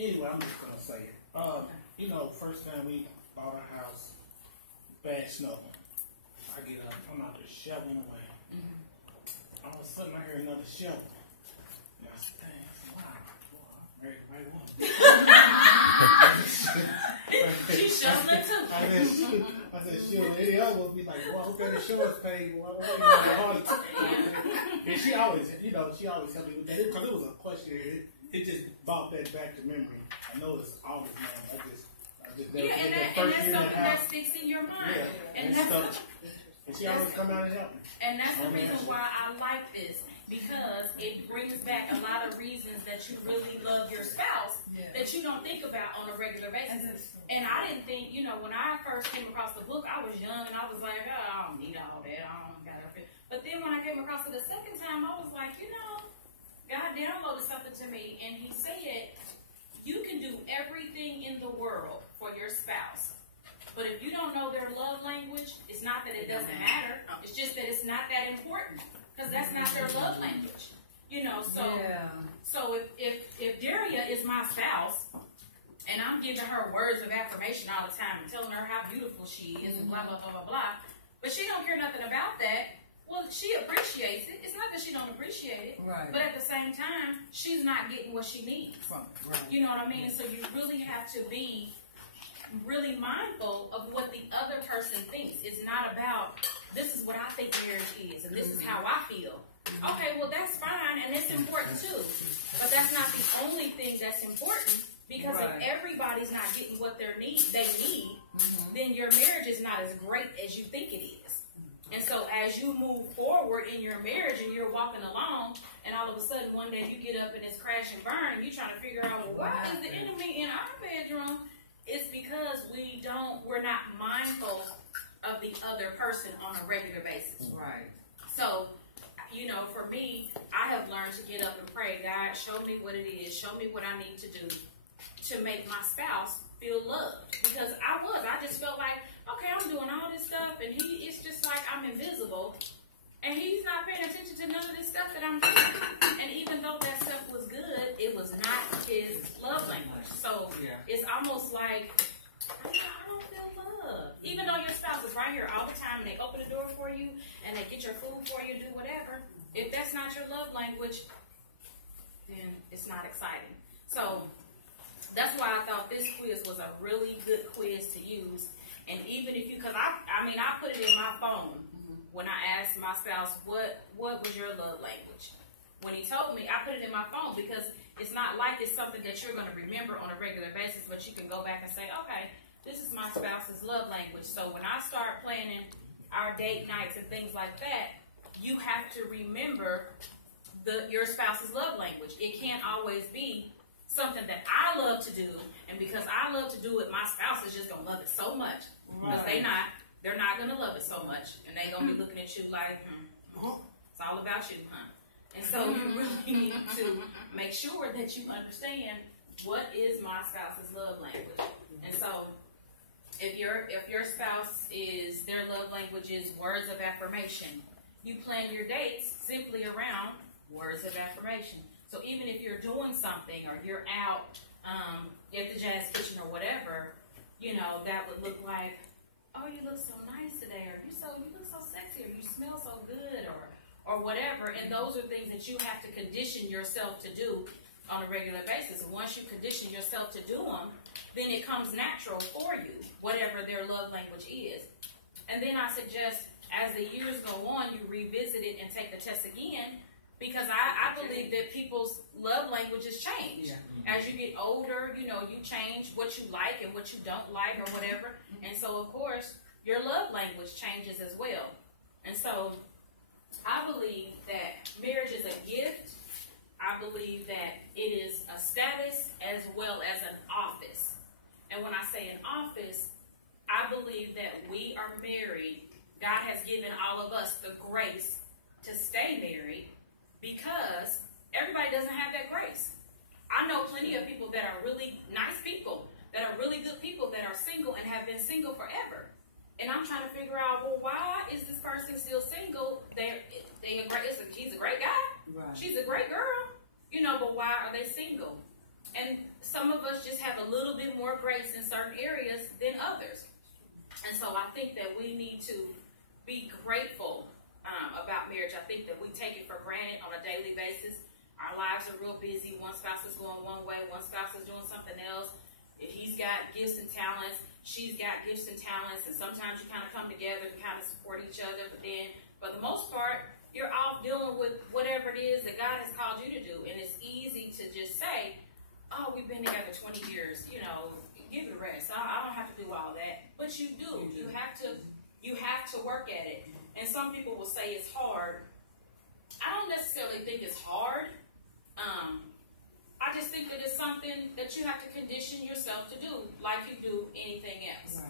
Anyway, I'm just gonna say it. You know, first time we bought a house, bad snow. I get up, I'm out there shoveling away. All of a sudden, I hear another shovel. And I said, dang, wow, boy, I'm married the right woman. She's shoveling too. I said, sure, any other would be like, well, okay, the insurance paid. Well, I don't know. And she always, you know, she always helped me with that. Because it was a question. It just brought that back to memory. I know it's always now. I just never and that that's first year something that that sticks in your mind. Yeah, And she always come out and help me. And that's the reason why I like this, because it brings back a lot of reasons that you really love your spouse that you don't think about on a regular basis. And I didn't think, you know, when I first came across the book, I was young and I was like, oh, I don't need all that. I don't got it. But then when I came across it the second time, I was like, you know, God downloaded something to me, and He said, you can do everything in the world for your spouse. But if you don't know their love language, it's not that it doesn't matter. It's just that it's not that important, because that's not their love language. You know, so if Daria is my spouse, and I'm giving her words of affirmation all the time and telling her how beautiful she is and blah, blah, blah, blah, blah, but she don't care nothing about that, well, she appreciates it. It's not that she don't appreciate it, right. But at the same time, she's not getting what she needs. Right. You know what I mean? So you really have to be really mindful of what the other person thinks. It's not about, this is what I think marriage is, and this is how I feel. Okay, well, that's fine, and it's important too. But that's not the only thing that's important, because if everybody's not getting what they need, then your marriage is not as great as you think it is. And so as you move forward in your marriage and you're walking along, and all of a sudden one day you get up and it's crash and burn, and you're trying to figure out, well, why is the enemy in our bedroom? It's because we're not mindful of the other person on a regular basis. Right. So, you know, for me, I have learned to get up and pray, God, show me what it is. Show me what I need to do to make my spouse feel loved. Because I just felt like, okay, I'm doing all this stuff, and it's just like I'm invisible, and he's not paying attention to none of this stuff that I'm doing. And even though that stuff was good, it was not his love language. So it's almost like, I don't feel love. Even though your spouse is right here all the time, and they open the door for you, and they get your food for you, do whatever, if that's not your love language, then it's not exciting. So that's why I thought this quiz was a really good quiz to use. And even if you, because I put it in my phone when I asked my spouse, what was your love language? When he told me, I put it in my phone, because it's not like it's something that you're going to remember on a regular basis, but you can go back and say, okay, this is my spouse's love language. So when I start planning our date nights and things like that, you have to remember your spouse's love language. It can't always be something that I love to do, and because I love to do it, my spouse is just going to love it so much. Because they're not going to love it so much, and they're going to be looking at you like, it's all about you, huh? And so you really need to make sure that you understand, what is my spouse's love language. And so if your spouse their love language is words of affirmation, you plan your dates simply around words of affirmation. So even if you're doing something, or you're out at the Jazz Kitchen or whatever, you know, that would look like, oh, you look so nice today, or you look so sexy, or you smell so good, or whatever. And those are things that you have to condition yourself to do on a regular basis. And once you condition yourself to do them, then it comes natural for you, whatever their love language is. And then I suggest, as the years go on, you revisit it and take the test again, because I believe that people's love languages change. Yeah. As you get older, you know, you change what you like and what you don't like, or whatever. And so, of course, your love language changes as well. And so I believe that marriage is a gift. I believe that it is a status as well as an office. And when I say an office, I believe that we are married. God has given all of us the grace to stay married, because everybody doesn't have that grace. I know plenty of people that are really nice people, that are really good people, that are single and have been single forever. And I'm trying to figure out, well, why is this person still single? He's a great guy. Right. She's a great girl. You know, but why are they single? And some of us just have a little bit more grace in certain areas than others. And so I think that we need to be grateful about marriage. I think that we take it for granted on a daily basis. Our lives are real busy. One spouse is going one way, one spouse is doing something else. If he's got gifts and talents, she's got gifts and talents, and sometimes you kind of come together and kind of support each other. But then, for the most part, you're off dealing with whatever it is that God has called you to do. And it's easy to just say, oh, we've been together 20 years, you know, give it a rest. I don't have to do all that. But you do. You have to work at it. And some people will say it's hard. I don't necessarily think it's hard. I just think that it's something that you have to condition yourself to do like you do anything else.